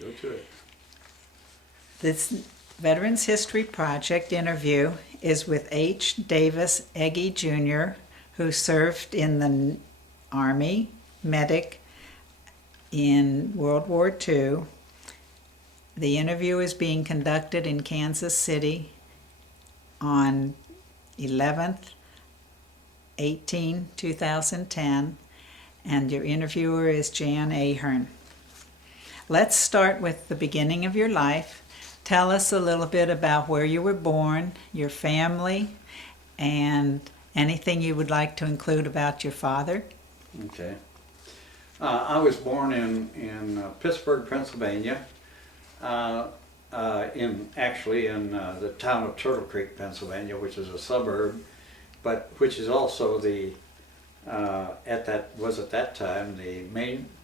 Go to it. This Veterans History Project interview is with H. Davis Eggy Jr., who served in the Army, medic in World War II. The interview is being conducted in Kansas City on 11/18/2010, and your interviewer is Jan Ahern. Let's start with the beginning of your life. Tell us a little bit about where you were born, your family, and anything you would like to include about your father. Okay. I was born in Pittsburgh, Pennsylvania, in the town of Turtle Creek, Pennsylvania, which is a suburb, but which is also at that time the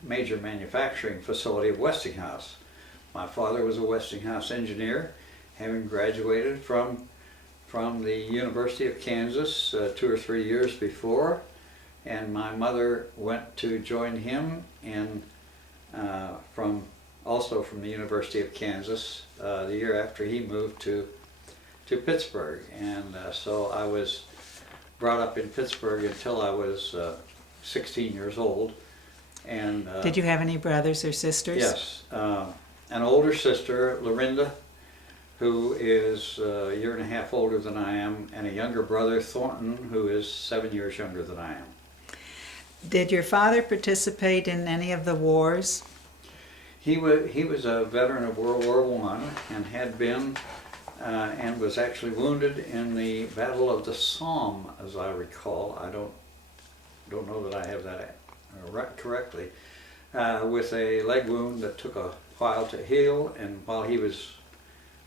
major manufacturing facility of Westinghouse. My father was a Westinghouse engineer, having graduated from the University of Kansas 2 or 3 years before, and my mother went to join him also from the University of Kansas the year after he moved to Pittsburgh, and so I was brought up in Pittsburgh until I was 16 years old. And did you have any brothers or sisters? Yes, an older sister, Lorinda, who is a year and a half older than I am, and a younger brother, Thornton, who is 7 years younger than I am. Did your father participate in any of the wars? He was a veteran of World War I and had been and was actually wounded in the Battle of the Somme, as I recall. I don't know that I have that correctly. With a leg wound that took a while to heal, and while he was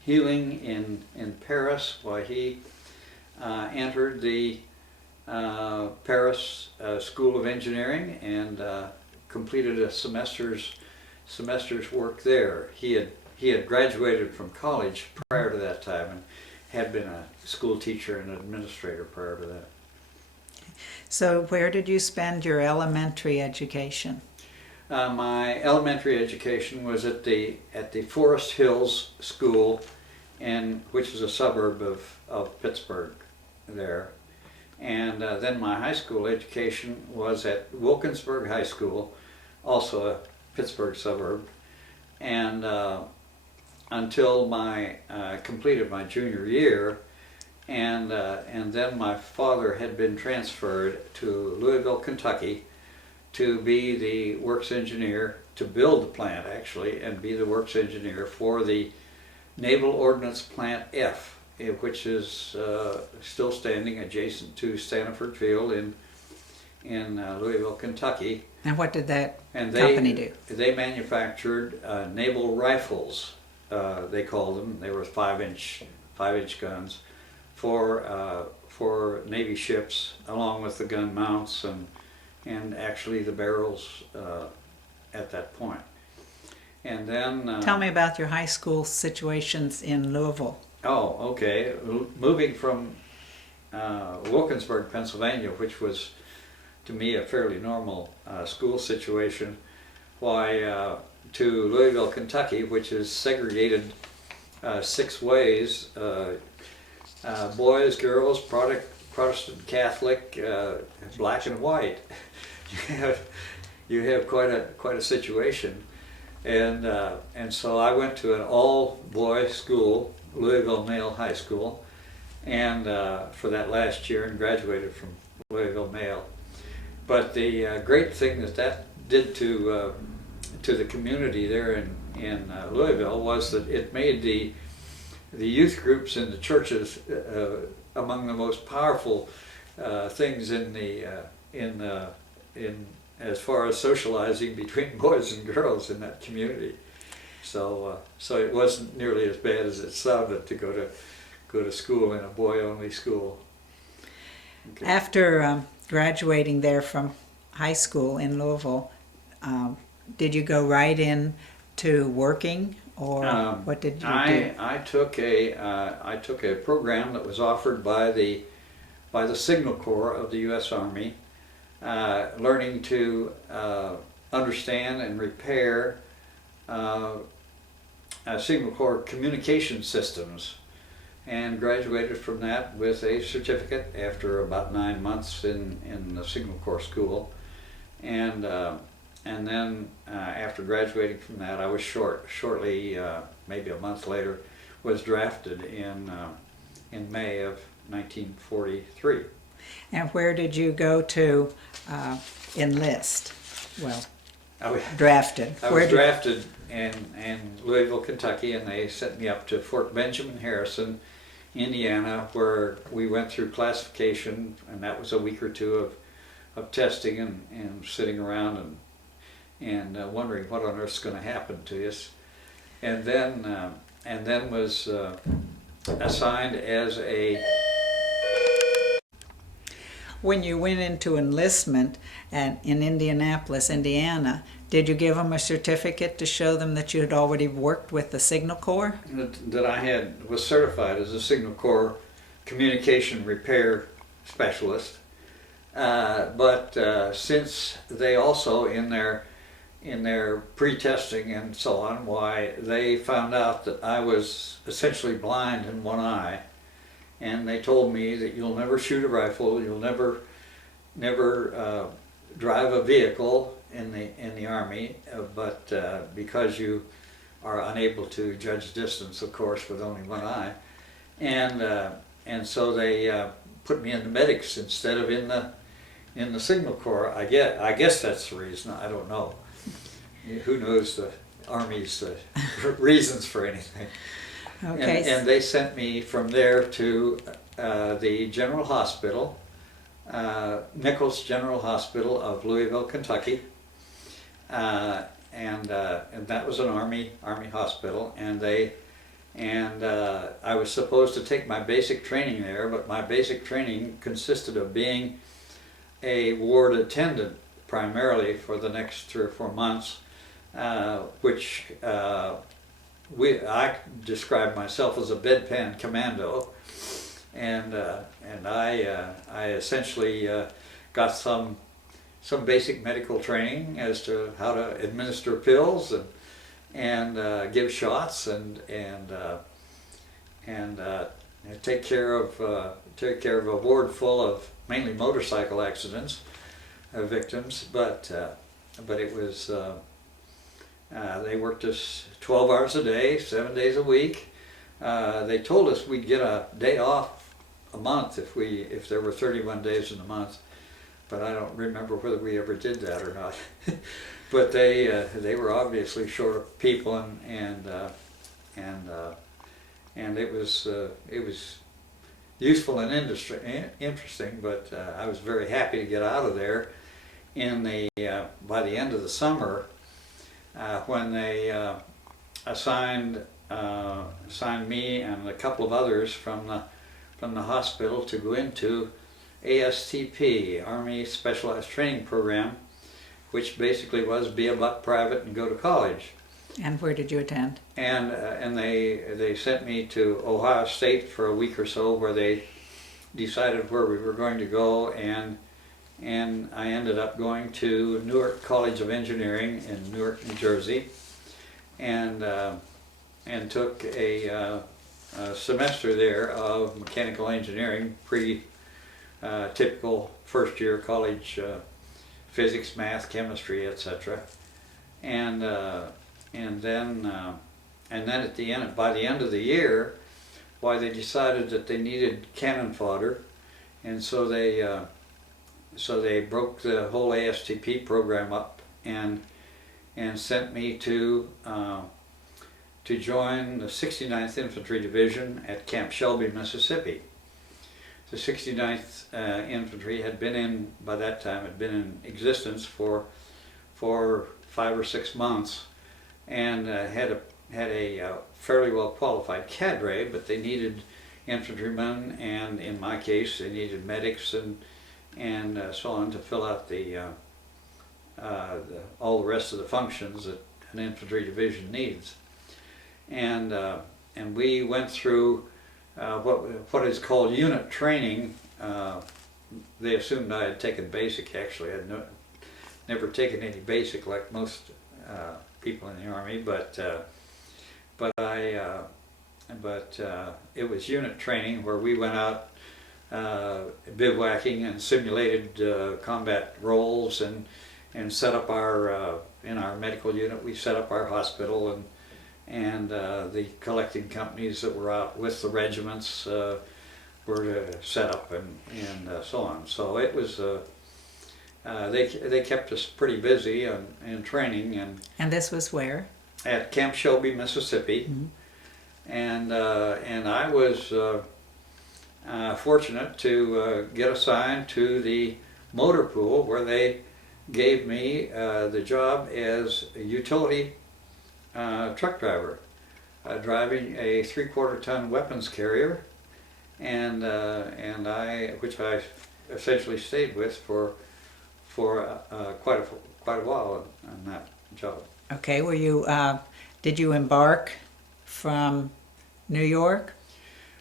healing in Paris, he entered the Paris School of Engineering and completed a semester's work there. He had graduated from college prior to that time and had been a school teacher and administrator prior to that. So where did you spend your elementary education? My elementary education was at the Forest Hills School, which is a suburb of Pittsburgh there. And then my high school education was at Wilkinsburg High School, also a Pittsburgh suburb, and until I completed my junior year, and then my father had been transferred to Louisville, Kentucky, to be the works engineer, to build the plant actually, and be the works engineer for the Naval Ordnance Plant F, which is still standing adjacent to Stanford Field in Louisville, Kentucky. And what did that company do? They manufactured naval rifles, they called them. They were 5-inch guns for Navy ships, along with the gun mounts and actually the barrels at that point. And then tell me about your high school situations in Louisville. Oh, okay. Moving from Wilkinsburg, Pennsylvania, which was to me a fairly normal school situation, to Louisville, Kentucky, which is segregated 6 ways: boys, girls, Protestant, Catholic, black and white. You have quite a situation, and so I went to an all-boys school, Louisville Male High School, and for that last year, and graduated from Louisville Male. But the great thing that did to the community there in Louisville was that it made the youth groups in the churches among the most powerful things in as far as socializing between boys and girls in that community. So it wasn't nearly as bad as it sounded to go to school in a boy-only school. Okay. After graduating there from high school in Louisville, did you go right in to working, or what did you do? I took a program that was offered by the Signal Corps of the U.S. Army, learning to understand and repair Signal Corps Communication Systems, and graduated from that with a certificate after about 9 months in the Signal Corps school. And then after graduating from that, I was shortly, maybe a month later, was drafted in May of 1943. And where did you go to enlist? Well, drafted. I was drafted in Louisville, Kentucky, and they sent me up to Fort Benjamin Harrison, Indiana, where we went through classification, and that was a week or two of testing and sitting around and wondering what on earth's going to happen to us. And then was assigned as a... When you went into enlistment in Indianapolis, Indiana, did you give them a certificate to show them that you had already worked with the Signal Corps? That I was certified as a Signal Corps communication repair specialist. But since they also in their pre-testing and so on, why they found out that I was essentially blind in one eye, and they told me that you'll never shoot a rifle, you'll never drive a vehicle in the Army, but because you are unable to judge distance, of course, with only one eye, and so they put me in the medics instead of in the Signal Corps. I guess that's the reason. I don't know. Who knows the Army's reasons for anything? Okay. And they sent me from there to the General Hospital, Nichols General Hospital of Louisville, Kentucky, and that was an Army hospital. And I was supposed to take my basic training there, but my basic training consisted of being a ward attendant primarily for the next 3 or 4 months, which I described myself as a bedpan commando, and I essentially got some basic medical training as to how to administer pills and give shots and take care of a ward full of mainly motorcycle accidents victims, but it was. They worked us 12 hours a day, 7 days a week. They told us we'd get a day off a month if there were 31 days in a month, but I don't remember whether we ever did that or not. But they were obviously short of people, and it was useful and interesting. But I was very happy to get out of there by the end of the summer. When they assigned me and a couple of others from the hospital to go into ASTP, Army Specialized Training Program, which basically was be a buck private and go to college. And where did you attend? And they sent me to Ohio State for a week or so, where they decided where we were going to go, and I ended up going to Newark College of Engineering in Newark, New Jersey, and took a semester there of mechanical engineering, typical first-year college physics, math, chemistry, etc. And then at the end, by the end of the year, why they decided that they needed cannon fodder, and so they broke the whole ASTP program up and sent me to join the 69th Infantry Division at Camp Shelby, Mississippi. The 69th Infantry had been by that time in existence for 5 or 6 months, and had a fairly well qualified cadre, but they needed infantrymen, and in my case they needed medics and so on to fill out all the rest of the functions that an infantry division needs. And we went through what is called unit training. They assumed I had taken basic. Actually, I had never taken any basic like most people in the Army, but but it was unit training where we went out bivouacking and simulated combat roles and set up our in our medical unit. We set up our hospital, and the collecting companies that were out with the regiments were set up and so on. So it was they kept us pretty busy in training. And this was where? At Camp Shelby, Mississippi. Mm-hmm. And I was fortunate to get assigned to the motor pool, where they gave me the job as a utility truck driver, driving a 3/4 ton weapons carrier, and which I essentially stayed with for quite a while on that job. Okay, were you, did you embark from New York?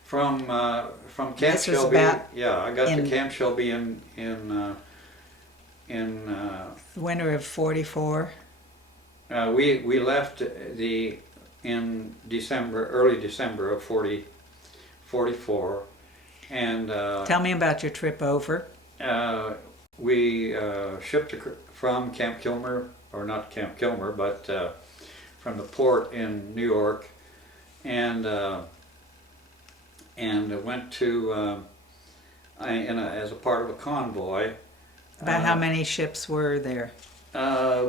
From Camp This was Shelby, about yeah, I got to Camp Shelby in the winter of 44? we left in December, early December of 44, and Tell me about your trip over. we shipped from Camp Kilmer, or not Camp Kilmer, but from the port in New York, and went to as a part of a convoy. About how many ships were there?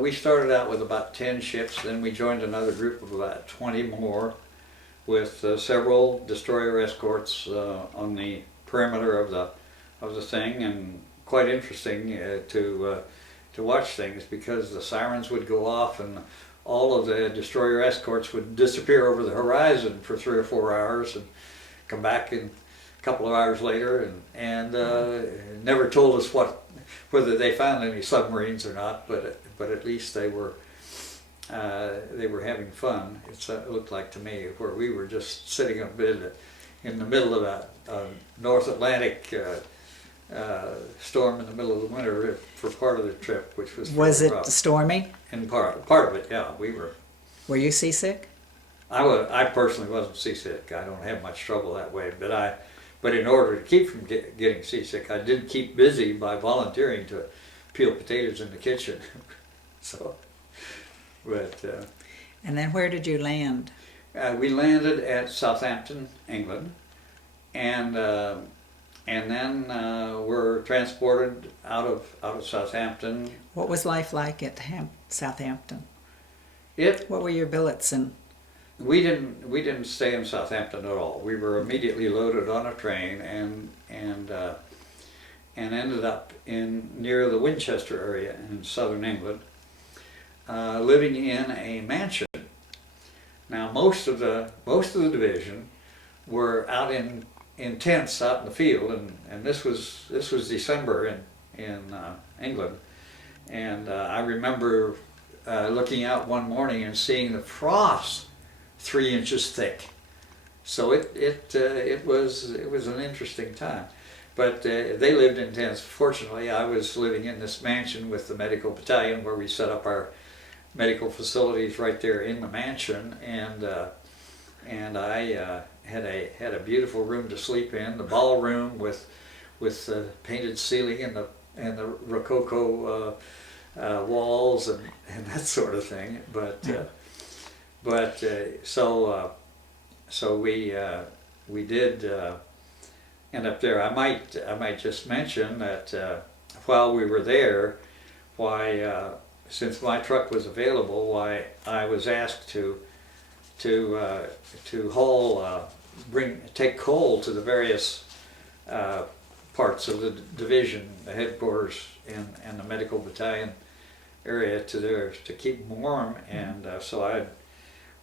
We started out with about 10 ships, then we joined another group of about 20 more, with several destroyer escorts on the perimeter of the thing, and quite interesting to watch things, because the sirens would go off and all of the destroyer escorts would disappear over the horizon for 3 or 4 hours and come back in a couple of hours later, and never told us whether they found any submarines or not, but at least they were having fun. It looked like to me, where we were just sitting in the middle of a North Atlantic storm in the middle of the winter for part of the trip, which was it rough. stormy? And part of it, yeah, we were. Were you seasick? I personally wasn't seasick. I don't have much trouble that way, but in order to keep from getting seasick, I did keep busy by volunteering to peel potatoes in the kitchen. So, but And then where did you land? we landed at Southampton, England, and then were transported out of Southampton. What was life like at Southampton? It What were your billets and? We didn't stay in Southampton at all. We were immediately loaded on a train and ended up near the Winchester area in southern England, living in a mansion. Now most of the division were out in tents out in the field, and this was December in England, and I remember looking out one morning and seeing the frost 3 inches thick. So it was an interesting time, but they lived in tents. Fortunately, I was living in this mansion with the medical battalion, where we set up our medical facilities right there in the mansion, and I had a beautiful room to sleep in, the ballroom with the painted ceiling and the rococo walls and that sort of thing. But so we did end up there. I might just mention that while we were there, since my truck was available, why I was asked to haul take coal to the various parts of the division, the headquarters and the medical battalion area to keep warm, and so I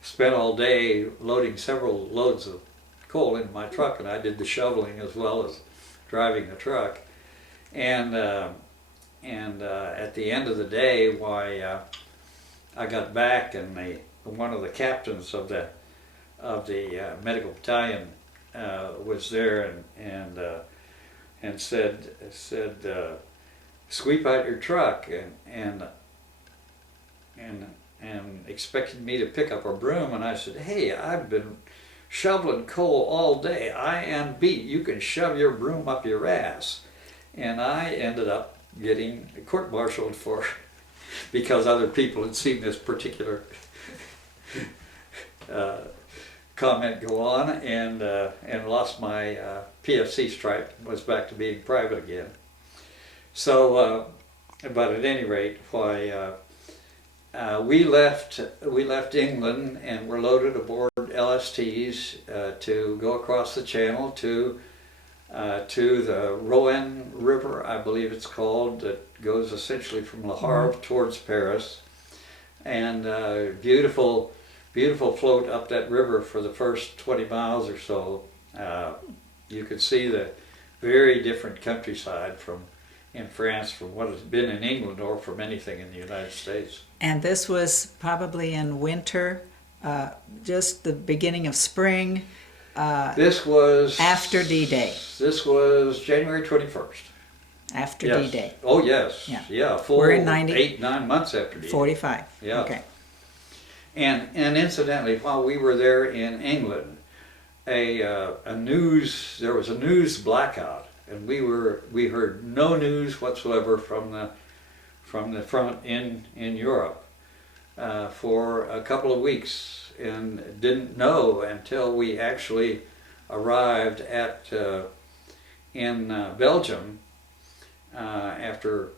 spent all day loading several loads of coal into my truck, and I did the shoveling as well as driving the truck. And at the end of the day, I got back, and one of the captains of the medical battalion was there and said sweep out your truck, and and expected me to pick up a broom, and I said, "Hey, I've been shoveling coal all day. I am beat. You can shove your broom up your ass." And I ended up getting court-martialed for because other people had seen this particular comment go on, and lost my PFC stripe, was back to being private again. So, but at any rate, why we left England and were loaded aboard LSTs to go across the channel to the Rhone River, I believe it's called, that goes essentially from Le Havre towards Paris, and beautiful float up that river for the first 20 miles or so. You could see the very different countryside in France from what has been in England or from anything in the United States. And this was probably in winter, just the beginning of spring. This was after D-Day. This was January 21st. After Yes. D-Day. Oh yes. Yeah. Full We're in 90 8-9 months after D-Day. 45. Yeah. Okay. And incidentally, while we were there in England, there was a news blackout, and we heard no news whatsoever from the front in Europe for a couple of weeks, and didn't know until we actually arrived in Belgium after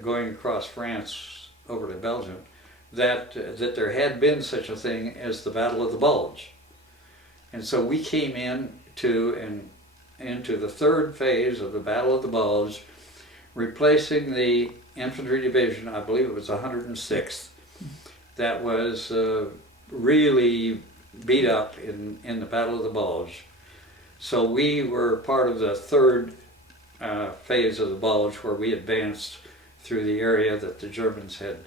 going across France over to Belgium, that there had been such a thing as the Battle of the Bulge. And so we came into the third phase of the Battle of the Bulge, replacing the infantry division, I believe it was 106th, that was really beat up in the Battle of the Bulge. So we were part of the third phase of the Bulge, where we advanced through the area that the Germans had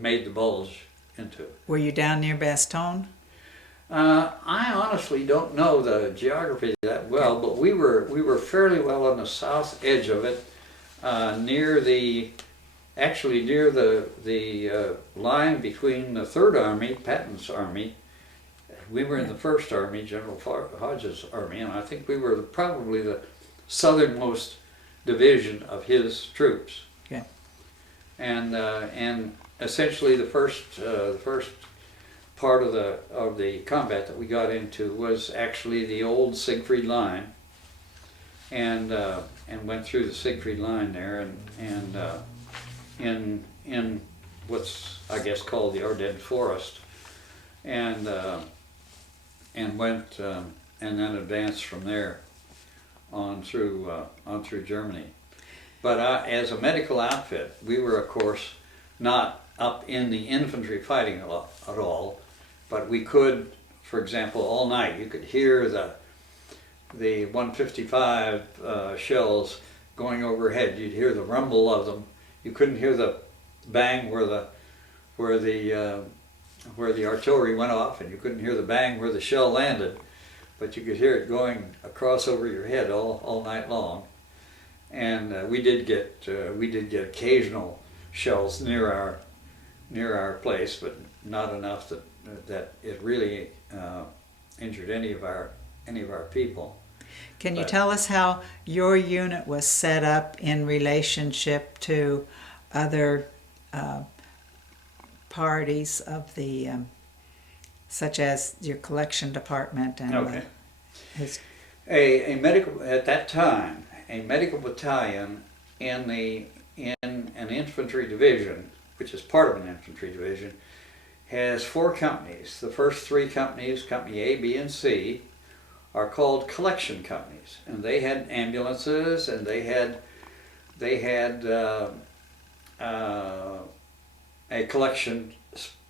made the Bulge into. Were you down near Bastogne? I honestly don't know the geography that well, but we were fairly well on the south edge of it, near the line between the Third Army, Patton's army. We were in the First Army, General Hodges' army, and I think we were probably the southernmost division of his troops. Okay. And essentially the first part of the combat that we got into was actually the old Siegfried line, and went through the Siegfried line there, and in what's I guess called the Ardennes Forest, and went and then advanced from there on through Germany. But as a medical outfit, we were of course not up in the infantry fighting at all, but we could, for example, all night you could hear the 155 shells going overhead. You'd hear the rumble of them. You couldn't hear the bang where the artillery went off, and you couldn't hear the bang where the shell landed, but you could hear it going across over your head all night long. And we did get occasional shells near our place, but not enough that it really injured any of our people. Can you tell us how your unit was set up in relationship to other parties of the, such as your collection department and Okay. a medical at that time, a medical battalion in an infantry division, which is part of an infantry division, has 4 companies. The first 3 companies, Company A, B, and C, are called collection companies, and they had ambulances, and they had a collection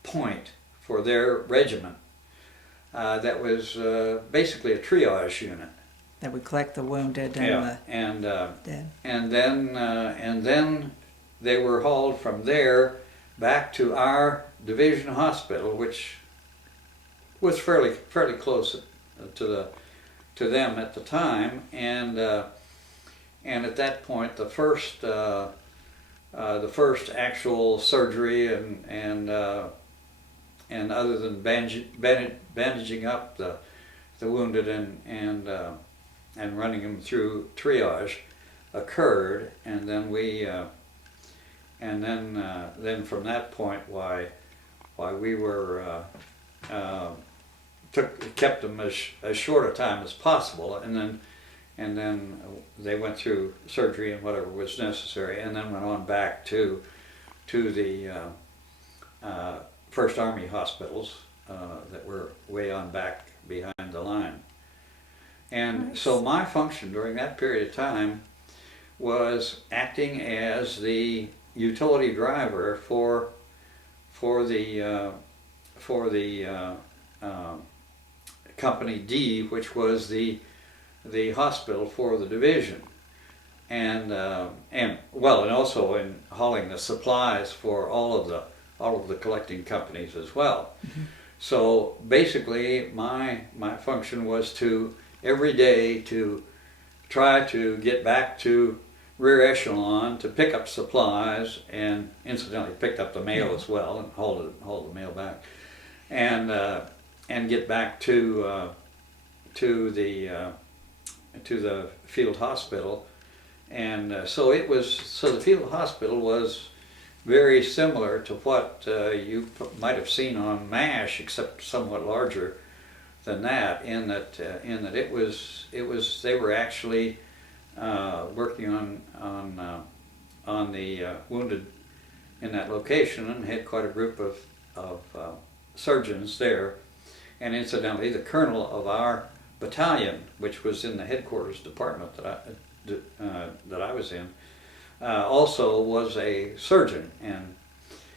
point for their regiment that was basically a triage unit. that would collect the wounded and the dead. And then they were hauled from there back to our division hospital, which was fairly close to them at the time, and at that point the first the first actual surgery and other than bandaging up the wounded and running them through triage occurred, and then then from that point, why we were kept them as short a time as possible, and then they went through surgery and whatever was necessary, and then went on back to the First Army hospitals that were way on back behind the line. And nice. So my function during that period of time was acting as the utility driver for the Company D, which was the hospital for the division, and also in hauling the supplies for all of the collecting companies as well. Mm-hmm. So basically, my function was to every day to try to get back to rear echelon to pick up supplies, and incidentally picked up the mail as well, and hold the mail back, and get back to the field hospital. And so the field hospital was very similar to what you might have seen on MASH, except somewhat larger than that, in that it was they were actually working on the wounded in that location, and had quite a group of surgeons there. And incidentally, the colonel of our battalion, which was in the headquarters department that I was in, also was a surgeon,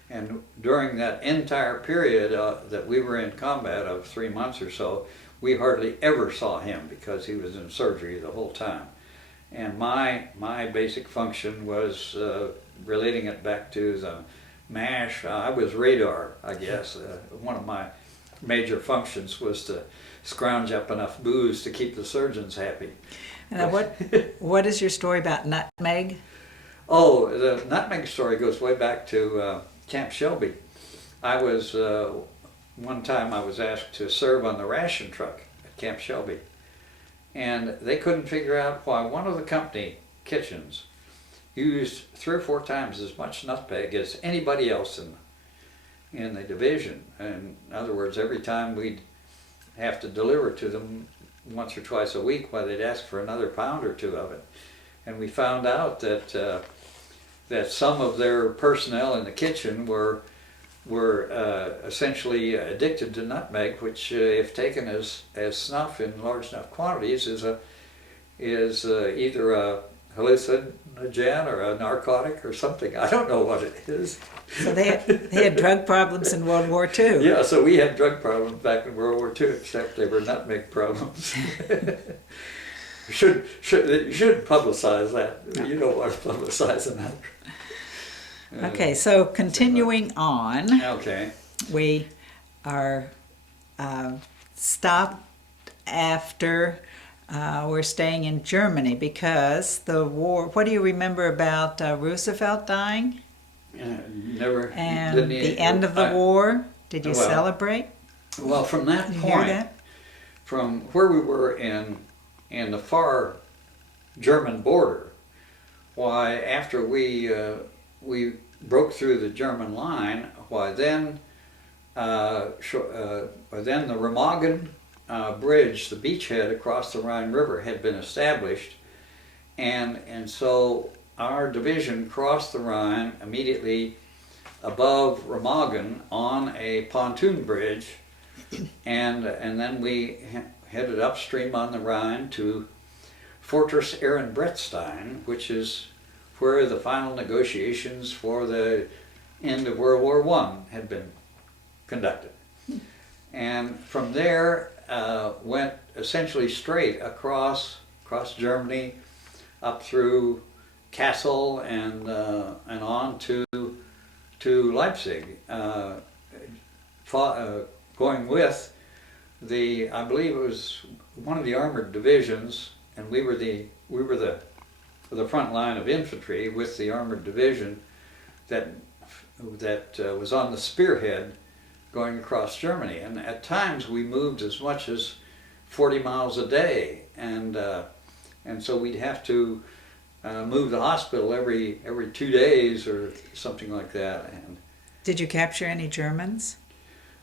and during that entire period that we were in combat of 3 months or so, we hardly ever saw him because he was in surgery the whole time. And my basic function was relating it back to the MASH. I was radar, I guess. One of my major functions was to scrounge up enough booze to keep the surgeons happy. And what is your story about nutmeg? Oh, the nutmeg story goes way back to Camp Shelby. One time I was asked to serve on the ration truck at Camp Shelby, and they couldn't figure out why one of the company kitchens used 3 or 4 times as much nutmeg as anybody else in the division. And in other words, every time we'd have to deliver to them once or twice a week, why they'd ask for another pound or 2 of it. And we found out that some of their personnel in the kitchen were essentially addicted to nutmeg, which, if taken as snuff in large enough quantities, is either a hallucinogen or a narcotic or something. I don't know what it is. So they had drug problems in World War II. Yeah, so we had drug problems back in World War II, except they were nutmeg problems. You should publicize that. No. You don't want to publicize that. Okay, so continuing on. Okay. We are stopped after we're staying in Germany because the war. What do you remember about Roosevelt dying? Never. And the end of the war. Did you celebrate? Well, from that Did you point, hear that? From where we were in the far German border, why after we broke through the German line, why then the Remagen bridge, the beachhead across the Rhine River, had been established, and so our division crossed the Rhine immediately above Remagen on a pontoon bridge, and then we headed upstream on the Rhine to Fortress Ehrenbreitstein, which is where the final negotiations for the end of World War I had been conducted. And from there went essentially straight across Germany, up through Kassel and on to Leipzig, going with I believe it was one of the armored divisions, and we were the front line of infantry with the armored division that was on the spearhead going across Germany. And at times we moved as much as 40 miles a day, and so we'd have to move the hospital every 2 days or something like that. And Did you capture any Germans?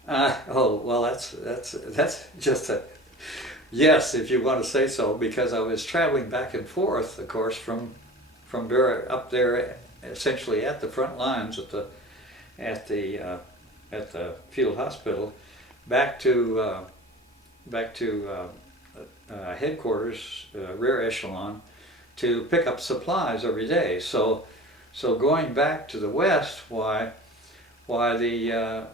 oh well, that's just a yes, if you want to say so, because I was traveling back and forth, of course, from up there, essentially at the front lines at the field hospital, back to headquarters, rear echelon, to pick up supplies every day. So going back to the west, why the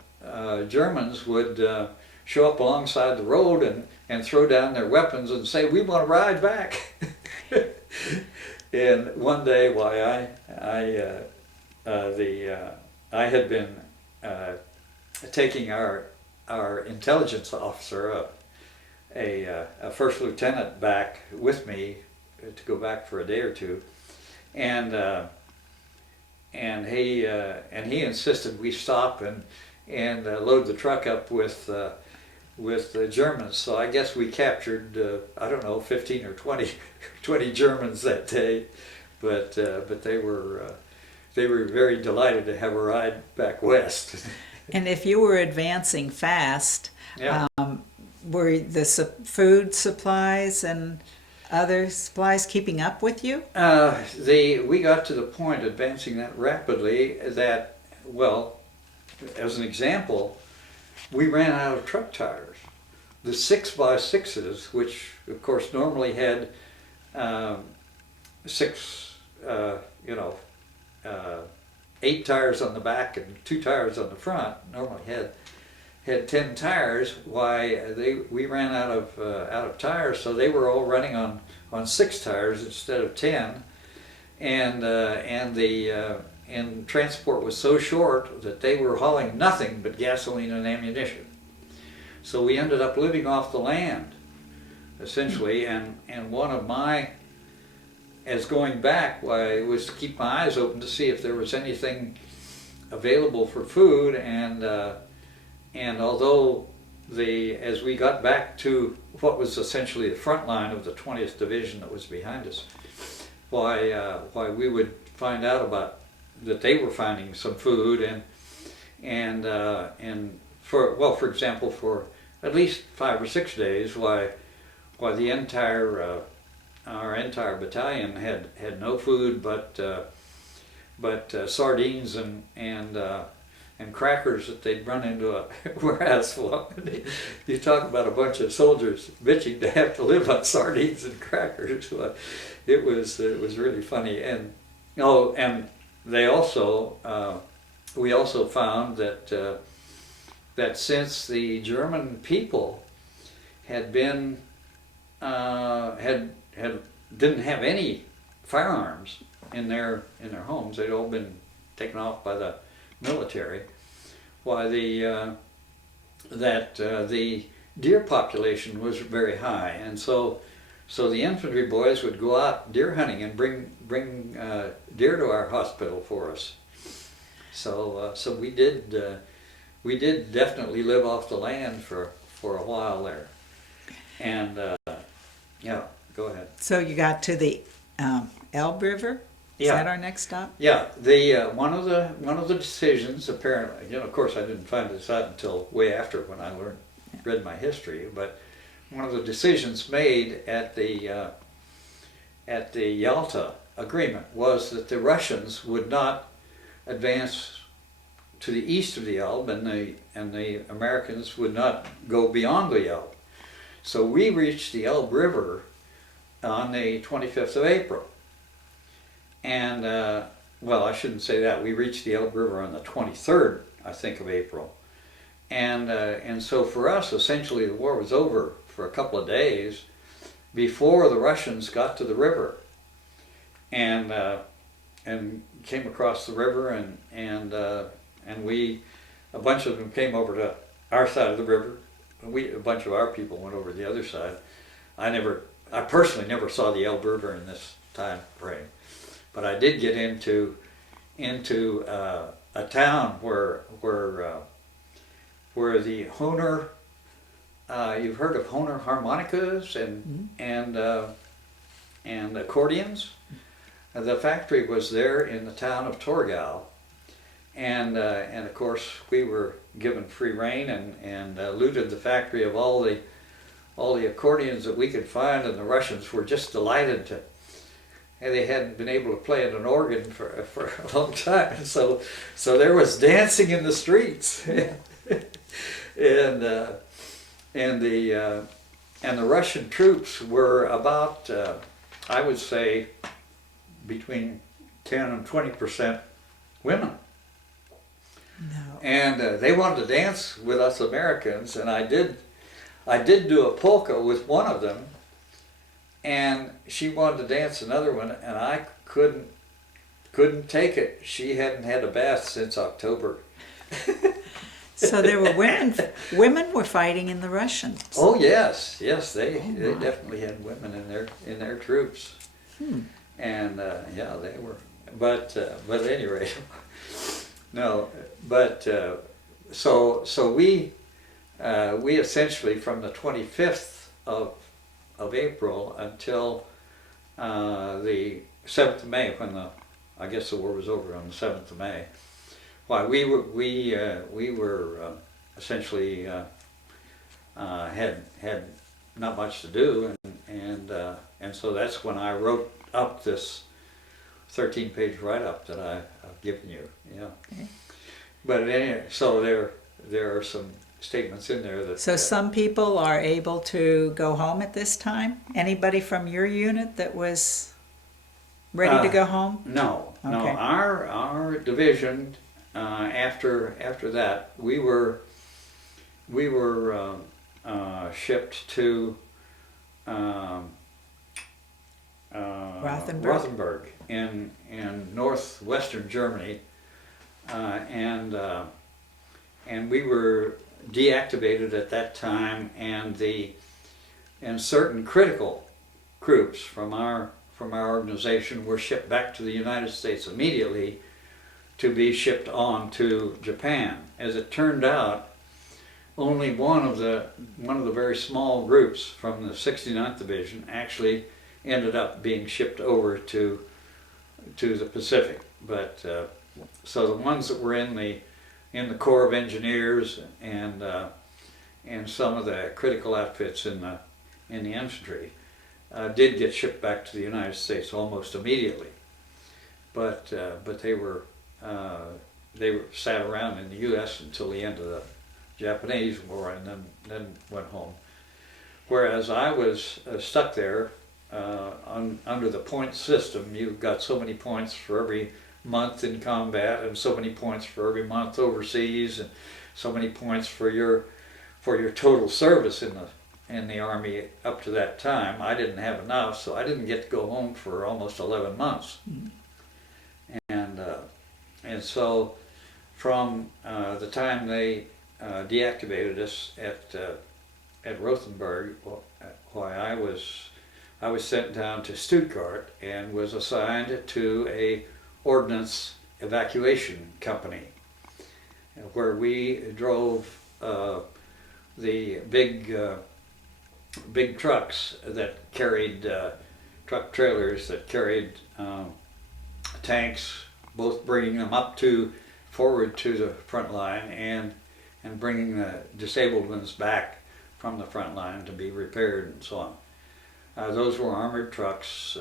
Germans would show up alongside the road and throw down their weapons and say, "We want to ride back." And one day, I had been taking our intelligence officer, a first lieutenant, back with me to go back for a day or two, and he insisted we stop and load the truck up with the Germans. So I guess we captured I don't know, 15 or 20 Germans that day, but they were very delighted to have a ride back west. And if you were advancing fast, Yeah. were the food supplies and other supplies keeping up with you? We got to the point, advancing that rapidly, that, well, as an example, we ran out of truck tires. The 6x6s, which of course normally had 8 tires on the back and 2 tires on the front, normally had 10 tires. We ran out of tires, so they were all running on 6 tires instead of 10, and transport was so short that they were hauling nothing but gasoline and ammunition. So we ended up living off the land, essentially, and one of my, as going back, was to keep my eyes open to see if there was anything available for food, and although as we got back to what was essentially the front line of the 20th Division that was behind us, we would find out about that they were finding some food, and for example, for at least 5 or 6 days, the entire our entire battalion had no food but sardines and crackers that they'd run into a warehouse full of. You talk about a bunch of soldiers bitching to have to live on sardines and crackers. It was really funny. And they also we also found that since the German people had been didn't have any firearms in their homes, they'd all been taken off by the military, the deer population was very high, and so the infantry boys would go out deer hunting and bring deer to our hospital for us. So we did definitely live off the land for a while there, and yeah, go ahead. So you got to the Elbe River? Is Yeah. that our next stop? Yeah, one of the decisions, apparently, of course I didn't find this out until way after when I read my history, but one of the decisions made at the Yalta Agreement was that the Russians would not advance to the east of the Elbe, and the Americans would not go beyond the Elbe. So we reached the Elbe River on the 25th of April. And, well, I shouldn't say that. We reached the Elbe River on the 23rd, I think, of April. And so for us, essentially, the war was over for a couple of days before the Russians got to the river. And came across the river, and a bunch of them came over to our side of the river. A bunch of our people went over to the other side. I personally never saw the Elbe River in this time frame, but I did get into into a town where the Hohner, you've heard of Hohner harmonicas and accordions. The factory was there in the town of Torgau, and of course we were given free rein and looted the factory of all the accordions that we could find, and the Russians were just delighted to. And they hadn't been able to play an organ for a long time, so there was dancing in the streets, and the Russian troops were about I would say between 10 and 20% women. No. And they wanted to dance with us Americans, and I did do a polka with one of them, and she wanted to dance another one, and I couldn't take it. She hadn't had a bath since October. So there were women were fighting in the Russians. Oh yes, they definitely had women in their troops. And yeah, they were. But at any rate, no. But so we essentially, from the 25th of April until the 7th of May, when I guess the war was over on the 7th of May. Why we were essentially had not much to do, and so that's when I wrote up this 13-page write-up that I've given you. Yeah. Okay. But anyway, so there are some statements in there that. So some people are able to go home at this time? Anybody from your unit that was ready to go home? No, Okay. no. Our division, after that, we were shipped to Rothenburg in northwestern Germany, and we were deactivated at that time, and certain critical groups from our organization were shipped back to the United States immediately to be shipped on to Japan. As it turned out, only one of the very small groups from the 69th Division actually ended up being shipped over to the Pacific. But so the ones that were in the Corps of Engineers and some of the critical outfits in the infantry did get shipped back to the United States almost immediately. But they were sat around in the U.S. until the end of the Japanese War, and then went home. Whereas I was stuck there under the point system. You got so many points for every month in combat, and so many points for every month overseas, and so many points for your total service in the Army up to that time. I didn't have enough, so I didn't get to go home for almost 11 months. And so from the time they deactivated us at Rothenburg, why I was sent down to Stuttgart and was assigned to a ordnance evacuation company, where we drove the big trucks that carried truck trailers that carried tanks, both bringing them up forward to the front line and bringing the disabled ones back from the front line to be repaired and so on. Those were armored trucks,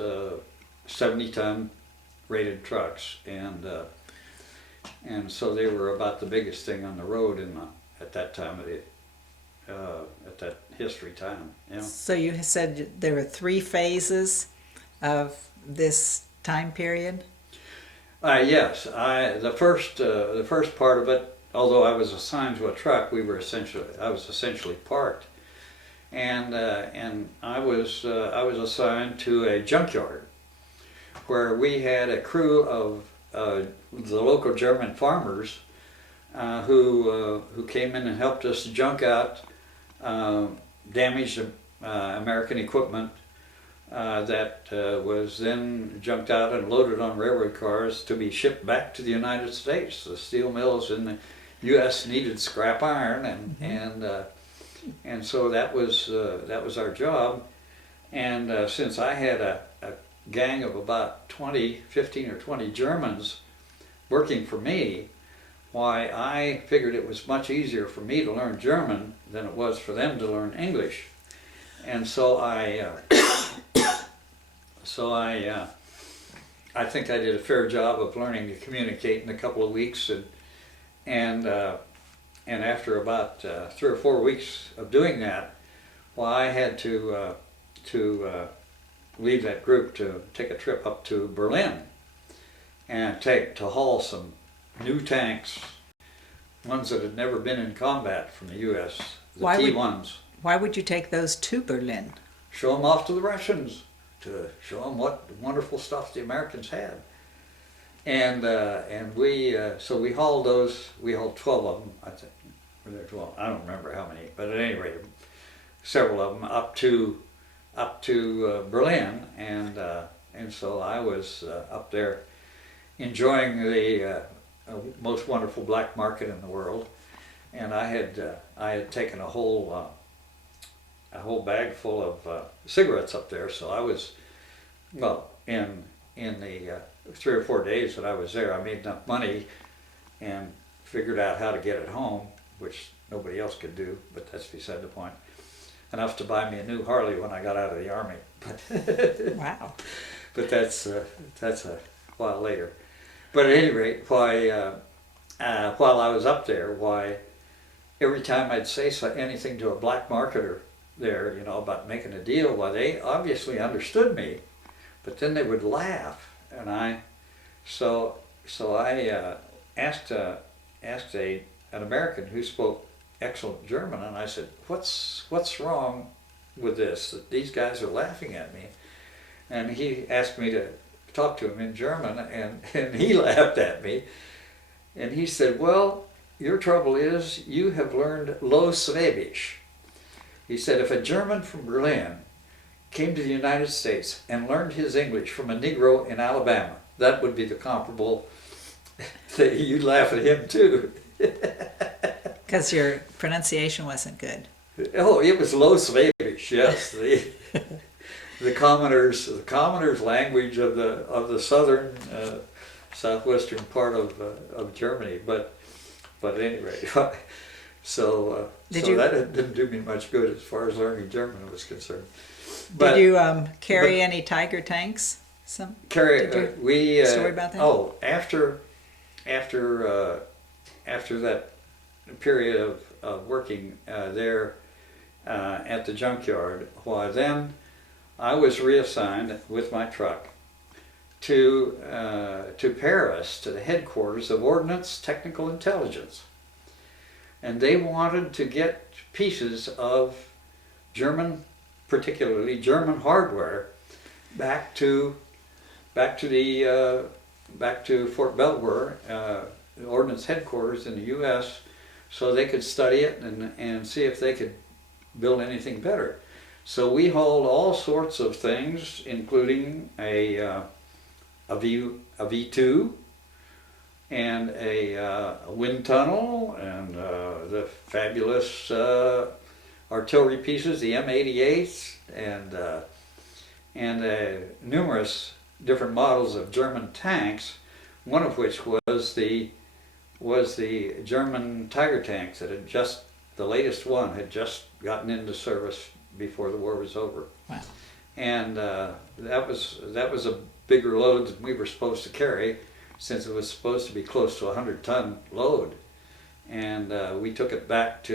70-ton rated trucks, and so they were about the biggest thing on the road at that time of at that history time. You know? So you said there were 3 phases of this time period? Yes, the first part of it, although I was assigned to a truck, I was essentially parked, and I was assigned to a junkyard, where we had a crew of the local German farmers who came in and helped us junk out damaged American equipment, that was then junked out and loaded on railroad cars to be shipped back to the United States. The steel mills in the U.S. needed scrap iron, and so that was our job. And since I had a gang of about 15 or 20 Germans working for me, why, I figured it was much easier for me to learn German than it was for them to learn English. And so I think I did a fair job of learning to communicate in a couple of weeks, and after about 3 or 4 weeks of doing that, well, I had to leave that group to take a trip up to Berlin and to haul some new tanks, ones that had never been in combat from the U.S., the T-1s. Why would you take those to Berlin? Show them off to the Russians, to show them what wonderful stuff the Americans had. And we hauled those. We hauled 12 of them, I think. Were there 12? I don't remember how many, but at any rate, several of them up to Berlin, and so I was up there enjoying the most wonderful black market in the world, and I had taken a whole bag full of cigarettes up there. So I was, well, in the 3 or 4 days that I was there, I made enough money and figured out how to get it home, which nobody else could do, but that's beside the point. Enough to buy me a new Harley when I got out of the Army. Wow. But that's a while later. But at any rate, while I was up there, every time I'd say anything to a black marketer there, about making a deal, they obviously understood me, but then they would laugh, and I asked an American who spoke excellent German, and I said, "What's wrong with this? That these guys are laughing at me?" And he asked me to talk to him in German, and he laughed at me, and he said, "Well, your trouble is you have learned Low Schwäbisch." He said, "If a German from Berlin came to the United States and learned his English from a Negro in Alabama, that would be the comparable thing. You'd laugh at him too." Because your pronunciation wasn't good. Oh, it was Low Schwäbisch, yes. The commoners' language of the southern, southwestern part of Germany. But anyway, so that didn't do me much good as far as learning German was concerned. Did you carry any Tiger tanks? Story about that? Oh, after that period of working there at the junkyard, then I was reassigned with my truck to Paris, to the headquarters of Ordnance Technical Intelligence, and they wanted to get pieces of particularly German hardware, back to Fort Belvoir, the Ordnance headquarters in the U.S., so they could study it and see if they could build anything better. So we hauled all sorts of things, including a V2 and a wind tunnel, and the fabulous artillery pieces, the M88s, and numerous different models of German tanks, one of which was the German Tiger tanks that the latest one had just gotten into service before the war was over. Wow. And that was a bigger load than we were supposed to carry, since it was supposed to be close to a 100-ton load. And we took it back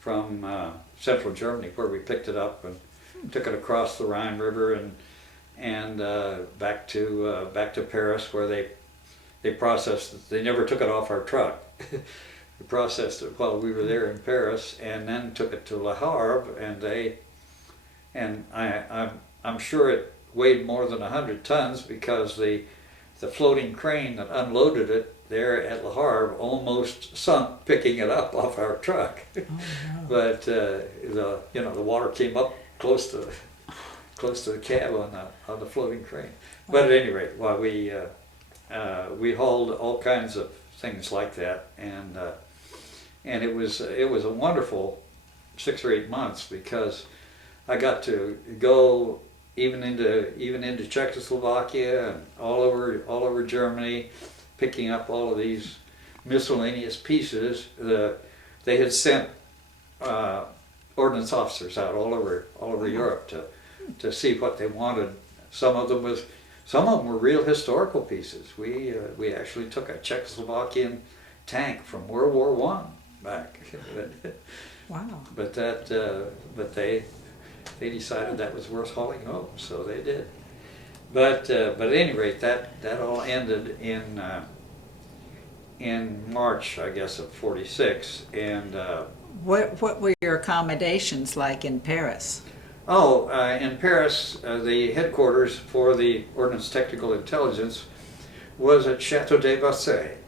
from central Germany, where we picked it up and took it across the Rhine River and back to Paris, where they processed it. They never took it off our truck. We processed it while we were there in Paris, and then took it to Le Havre, and I'm sure it weighed more than 100 tons, because the floating crane that unloaded it there at Le Havre almost sunk picking it up off our truck. Oh, no. But the water came up close to close to the cab on the floating crane. But at any rate, while we hauled all kinds of things like that, and it was a wonderful 6 or 8 months, because I got to go even into Czechoslovakia and all over Germany, picking up all of these miscellaneous pieces. They had sent ordnance officers out all over Europe to see what they wanted. Some of them were real historical pieces. We actually took a Czechoslovakian tank from World War I back. Wow. But they decided that was worth hauling home, so they did. But at any rate, that all ended in March, I guess, of '46, and. What were your accommodations like in Paris? In Paris, the headquarters for the Ordnance Technical Intelligence was at Château de Versailles,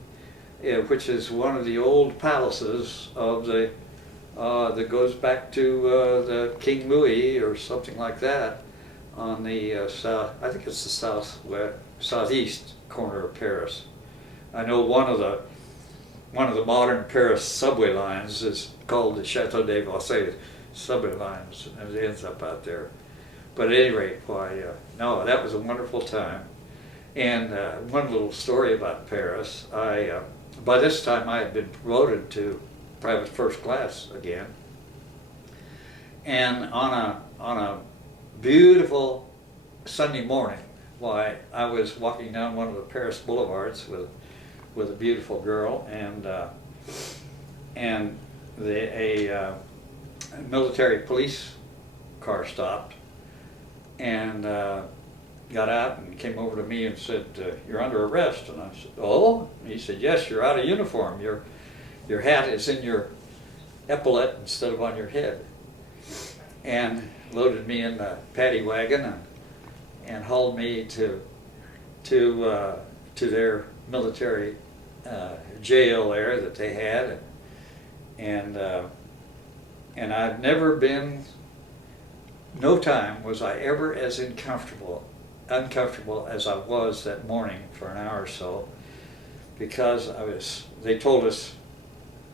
which is one of the old palaces of that goes back to the King Louis or something like that, on the south. I think it's the southeast corner of Paris. I know one of the modern Paris subway lines is called the Château de Versailles subway lines, and it ends up out there. But at any rate, no, that was a wonderful time. And one little story about Paris, by this time I had been promoted to private first class again. And on a beautiful Sunday morning, I was walking down one of the Paris boulevards with a beautiful girl, and a military police car stopped and got out and came over to me and said, "You're under arrest." And I said, "Oh?" And he said, "Yes, you're out of uniform. Your hat is in your epaulette instead of on your head." And loaded me in the paddy wagon and hauled me to their military jail there that they had, and I've never been. No time was I ever as uncomfortable as I was that morning for an hour or so, because they told us,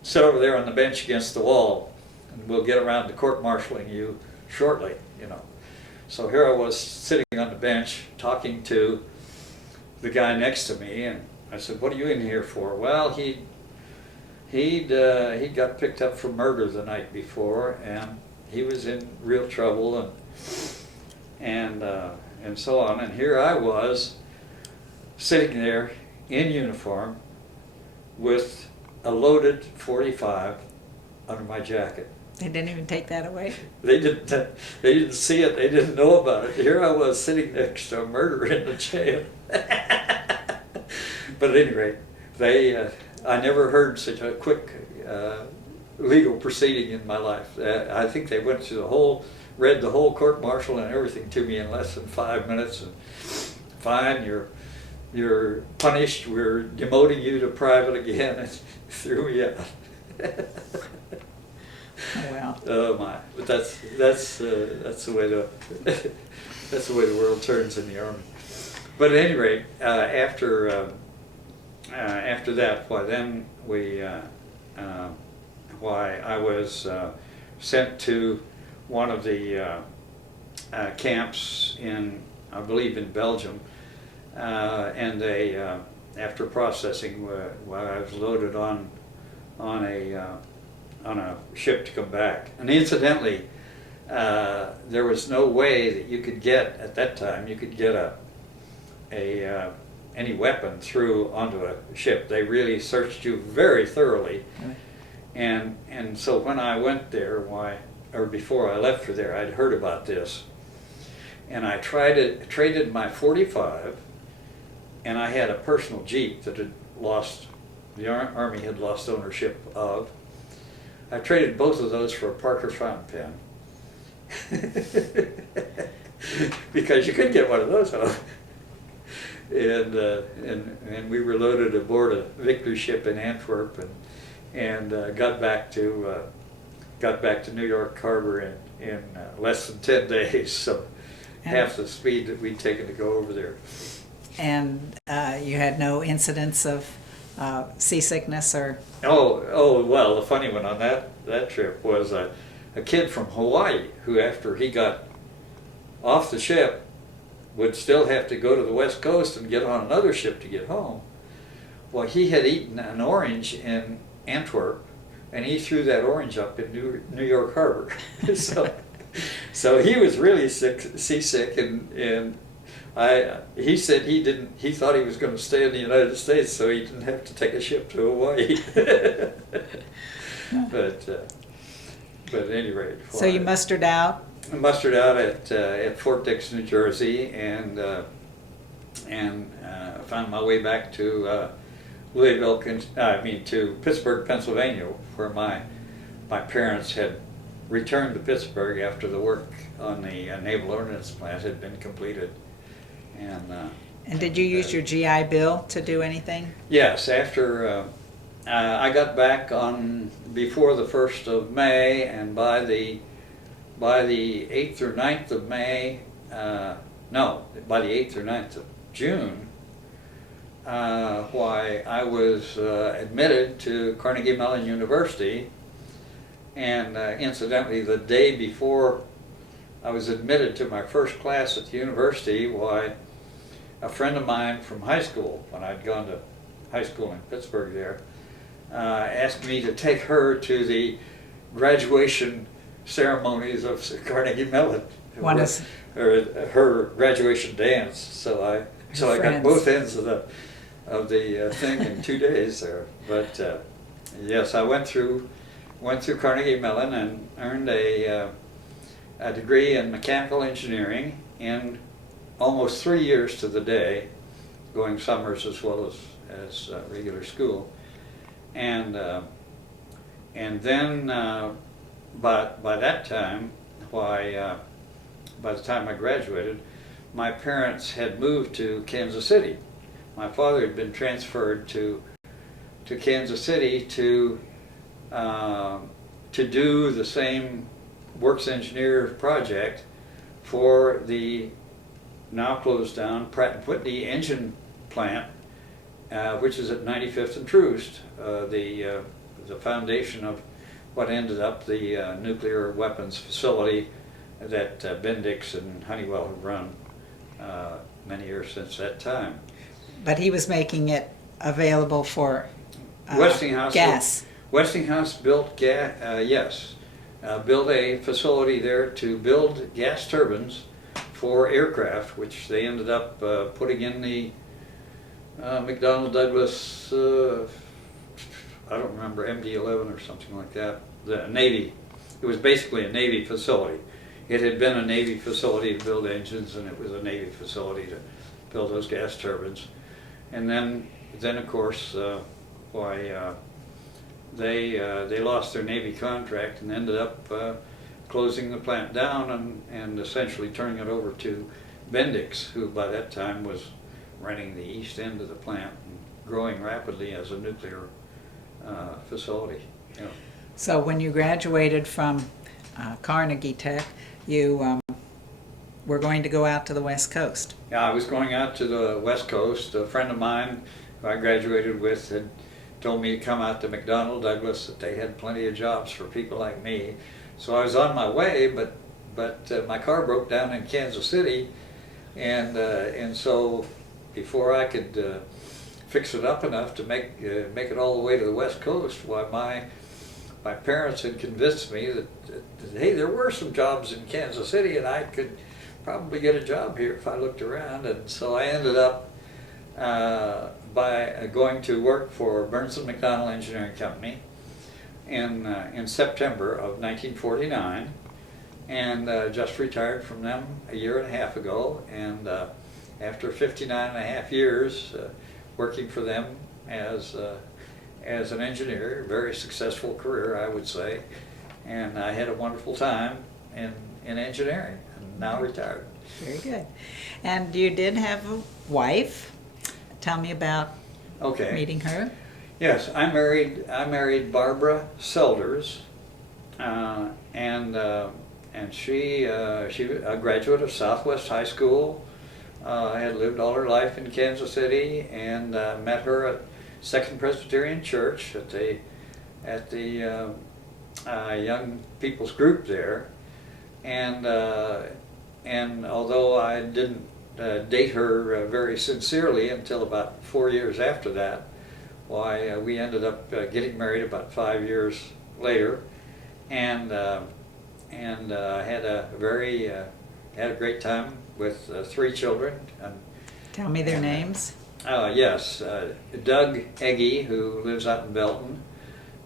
"Sit over there on the bench against the wall, and we'll get around to court-martialing you shortly," you know. So here I was sitting on the bench talking to the guy next to me, and I said, "What are you in here for?" "Well, he'd got picked up for murder the night before, and he was in real trouble, and so on." And here I was sitting there in uniform with a loaded .45 under my jacket. They didn't even take that away? They didn't see it. They didn't know about it. Here I was sitting next to a murderer in the jail. But at any rate, I never heard such a quick legal proceeding in my life. I think they went through read the whole court-martial and everything to me in less than 5 minutes. And fine, you're punished. We're demoting you to private again, and threw me out. Oh, wow. Oh my! But that's the way the world turns in the Army. But at any rate, after that, I was sent to one of the camps I believe in Belgium, and after processing, I was loaded on a ship to come back. And incidentally, there was no way that you could get, at that time, any weapon through onto a ship. They really searched you very thoroughly. And so when I went there, or before I left for there, I'd heard about this. And I traded my .45, and I had a personal Jeep that the Army had lost ownership of. I traded both of those for a Parker fountain pen. Because you couldn't get one of those home. And we were loaded aboard a Victory ship in Antwerp, and got back to New York Harbor in less than 10 days. So half the speed that we'd taken to go over there. And you had no incidents of seasickness or? Oh, well, the funny one on that trip was a kid from Hawaii who, after he got off the ship, would still have to go to the West Coast and get on another ship to get home. Well, he had eaten an orange in Antwerp, and he threw that orange up in New York Harbor. so he was really seasick, and he said he thought he was going to stay in the United States so he didn't have to take a ship to Hawaii. but at any rate. So you mustered out? I mustered out at Fort Dix, New Jersey, and found my way back to to Pittsburgh, Pennsylvania, where my parents had returned to Pittsburgh after the work on the Naval Ordnance Plant had been completed. And did you use your GI Bill to do anything? Yes, after I got back on before the 1st of May, and by the 8th or 9th of May, by the 8th or 9th of June, why I was admitted to Carnegie Mellon University, and incidentally, the day before I was admitted to my first class at the university, why a friend of mine from high school, when I'd gone to high school in Pittsburgh there, asked me to take her to the graduation ceremonies of Carnegie Mellon, or her graduation dance. So I got both ends of the thing in 2 days there. But yes, I went through Carnegie Mellon and earned a degree in mechanical engineering in almost 3 years to the day, going summers as well as regular school, and then but by that time, by the time I graduated, my parents had moved to Kansas City. My father had been transferred to Kansas City to do the same works engineer project for the now closed down Pratt & Whitney engine plant, which is at 95th and Troost, the foundation of what ended up the nuclear weapons facility that Bendix and Honeywell have run many years since that time. But he was making it available for Westinghouse gas. Westinghouse built built a facility there to build gas turbines for aircraft, which they ended up putting in the McDonnell Douglas, I don't remember, MD-11 or something like that, the Navy. It was basically a Navy facility. It had been a Navy facility to build engines, and it was a Navy facility to build those gas turbines. And then of course, they lost their Navy contract and ended up closing the plant down and essentially turning it over to Bendix, who by that time was running the east end of the plant and growing rapidly as a nuclear facility. You know. So when you graduated from Carnegie Tech, you were going to go out to the West Coast. Yeah, I was going out to the West Coast. A friend of mine who I graduated with had told me to come out to McDonnell Douglas, that they had plenty of jobs for people like me. So I was on my way, but my car broke down in Kansas City, and so before I could fix it up enough to make it all the way to the West Coast, why my parents had convinced me that hey, there were some jobs in Kansas City, and I could probably get a job here if I looked around. And so I ended up by going to work for Burns & McDonnell Engineering Company in September of 1949, and just retired from them a year and a half ago. And after 59 and a half years working for them as an engineer, very successful career, I would say, and I had a wonderful time in engineering, and now retired. Very good. And you did have a wife. Tell me about meeting her. Yes, I married Barbara Selders, and she was a graduate of Southwest High School. Had lived all her life in Kansas City, and met her at Second Presbyterian Church at the young people's group there, and although I didn't date her very sincerely until about 4 years after that, why we ended up getting married about 5 years later, and had a great time with 3 children. Tell me their names. Yes, Doug Eggy, who lives out in Belton.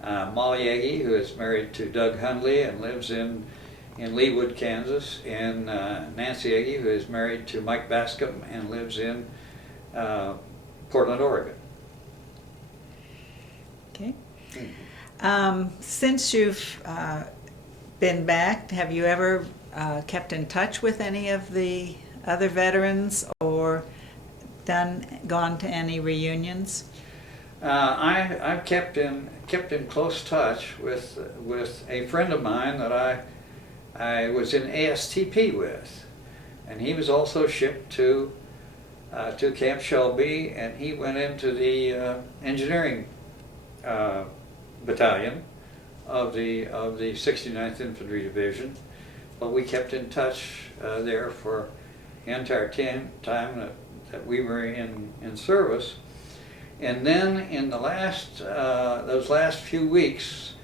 Molly Eggy, who is married to Doug Hundley and lives in Leawood, Kansas. And Nancy Eggy, who is married to Mike Bascom and lives in Portland, Oregon. Okay. Since you've been back, have you ever kept in touch with any of the other veterans or gone to any reunions? I've kept in close touch with a friend of mine that I was in ASTP with, and he was also shipped to Camp Shelby, and he went into the engineering battalion of the 69th Infantry Division. But we kept in touch there for the entire time that we were in service. And then in the those last few weeks,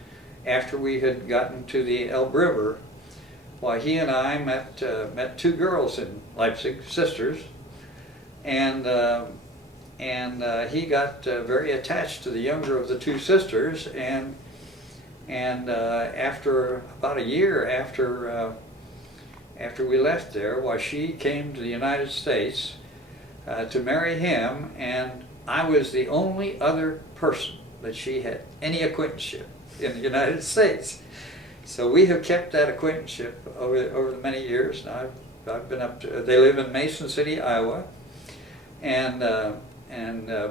after we had gotten to the Elbe River, why, he and I met 2 girls in Leipzig, sisters, and he got very attached to the younger of the 2 sisters, and after about a year after we left there, why, she came to the United States to marry him, and I was the only other person that she had any acquaintanceship in the United States. So we have kept that acquaintanceship over the many years. Now I've been up to. They live in Mason City, Iowa, and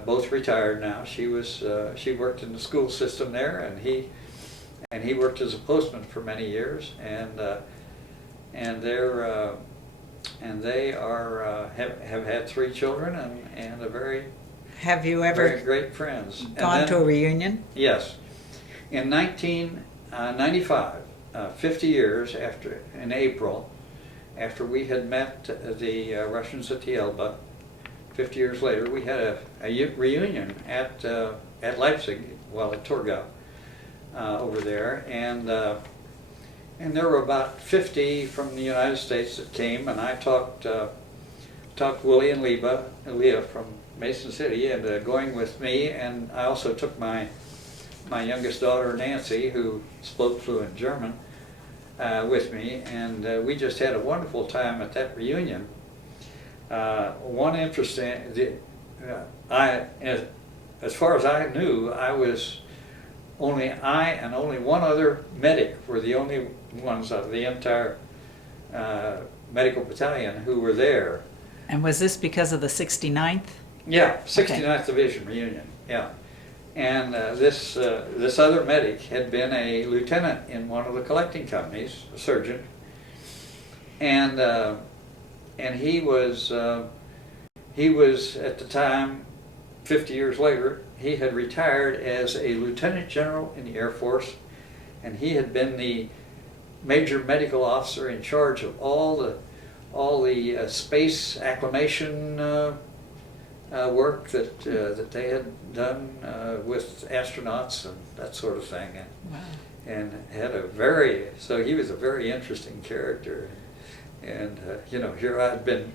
both retired now. She worked in the school system there, and he worked as a postman for many years, and they have had 3 children and a very. Have you ever very great friends. gone to a reunion? Yes. In 1995, 50 years after, in April, after we had met the Russians at the Elbe, 50 years later, we had a reunion at Leipzig, well, at Torgau, over there, and there were about 50 from the United States that came, and I talked Willie and Leah from Mason City, and going with me, and I also took my youngest daughter Nancy, who spoke fluent German, with me, and we just had a wonderful time at that reunion. One interesting, as far as I knew, only I and only one other medic were the only ones out of the entire medical battalion who were there. And was this because of the 69th? Yeah, 69th Okay. Division reunion, yeah. And this other medic had been a lieutenant in one of the collecting companies, a surgeon, and he was at the time, 50 years later, he had retired as a lieutenant general in the Air Force, and he had been the major medical officer in charge of all the space acclimation work that they had done with astronauts and that sort of thing, Wow. and had so he was a very interesting character, and here I'd been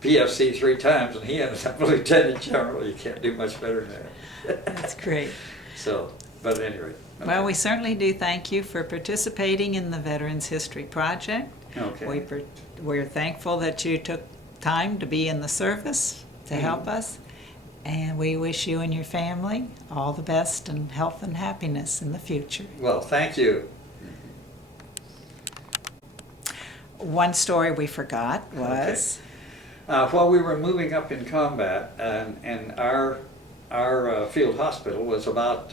PFC 3 times, and he ended up lieutenant general. You can't do much better than that. That's great. So, but at any rate. Okay. Well, we certainly do thank you for participating in the Veterans History Project. Okay. We're thankful that you took time to be in the service to help us, and we wish you and your family all the best and health and happiness in the future. Well, thank you. One story we forgot was... While we were moving up in combat, and our field hospital was about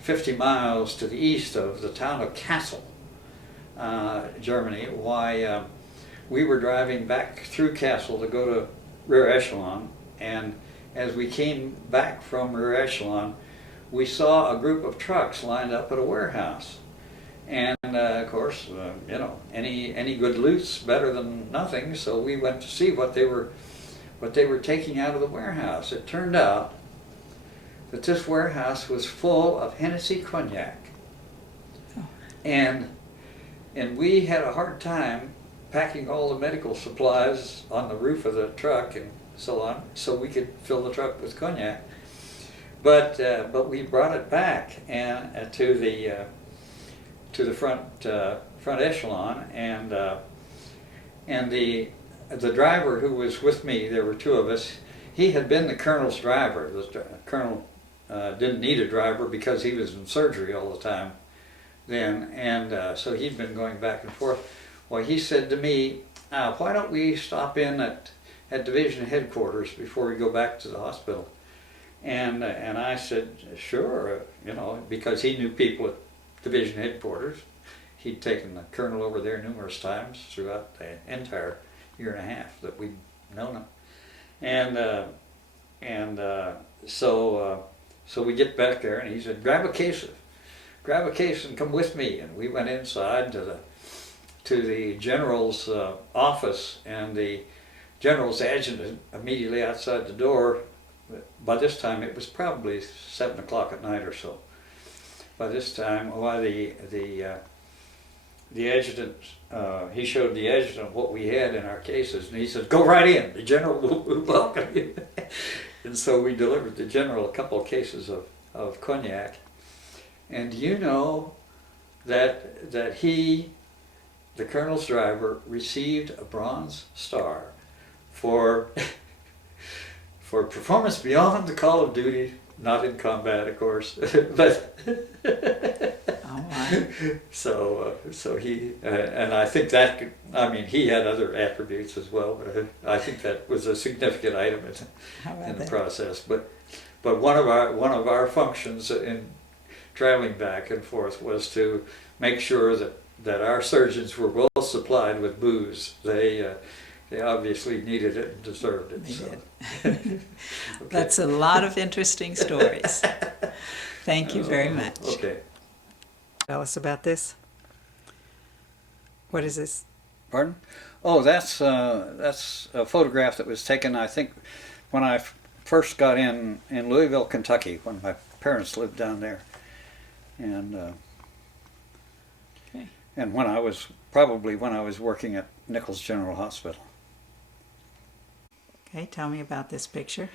50 miles to the east of the town of Kassel, Germany, why we were driving back through Kassel to go to Rear Echelon, and as we came back from Rear Echelon, we saw a group of trucks lined up at a warehouse. And of course, you know, any good loot's better than nothing, so we went to see what they were taking out of the warehouse. It turned out that this warehouse was full of Hennessy cognac. Oh. And we had a hard time packing all the medical supplies on the roof of the truck and so on, so we could fill the truck with cognac. But we brought it back and to the front echelon, and the driver who was with me, there were two of us. He had been the colonel's driver. The colonel didn't need a driver because he was in surgery all the time then, and so he'd been going back and forth. Well, he said to me, "Why don't we stop in at division headquarters before we go back to the hospital?" And I said, "Sure," you know, because he knew people at division headquarters. He'd taken the colonel over there numerous times throughout the entire year and a half that we'd known him. So we get back there, and he said, grab a case and come with me." And we went inside to the general's office, and the general's adjutant immediately outside the door. By this time it was probably 7 o'clock at night or so. By this time, the adjutant, he showed the adjutant what we had in our cases, and he said, "Go right in, the general will welcome you." And so we delivered the general a couple of cases of cognac. And you know that he, the colonel's driver, received a Bronze Star for performance beyond the call of duty, not in combat, of course, but Oh, my. so he, and I think that, I mean, he had other attributes as well, but I think that was a significant item in the process. But one of our functions in traveling back and forth was to make sure that our surgeons were well supplied with booze. They obviously needed it and deserved it. So. Okay. That's a lot of interesting stories. Thank you very much. Okay. Tell us about this. What is this? Pardon? Oh, that's a photograph that was taken, I think, when I first got in Louisville, Kentucky, when my parents lived down there, and Okay. and when I was working at Nichols General Hospital. Okay, tell me about this picture.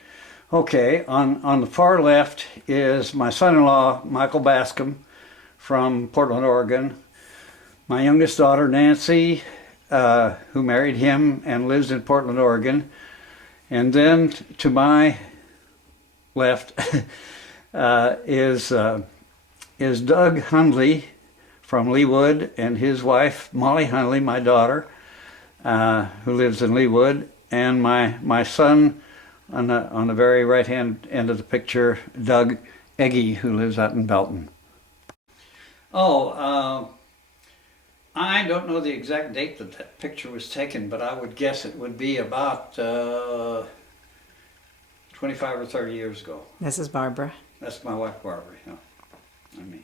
Okay, on the far left is my son-in-law, Michael Bascom, from Portland, Oregon. My youngest daughter, Nancy, who married him and lives in Portland, Oregon. And then to my left is Doug Hundley from Leawood, and his wife, Molly Hundley, my daughter, who lives in Leawood, and my son on the very right-hand end of the picture, Doug Eggy, who lives out in Belton. Oh, I don't know the exact date that picture was taken, but I would guess it would be about 25 or 30 years ago. This is Barbara. That's my wife, Barbara. Yeah, I mean.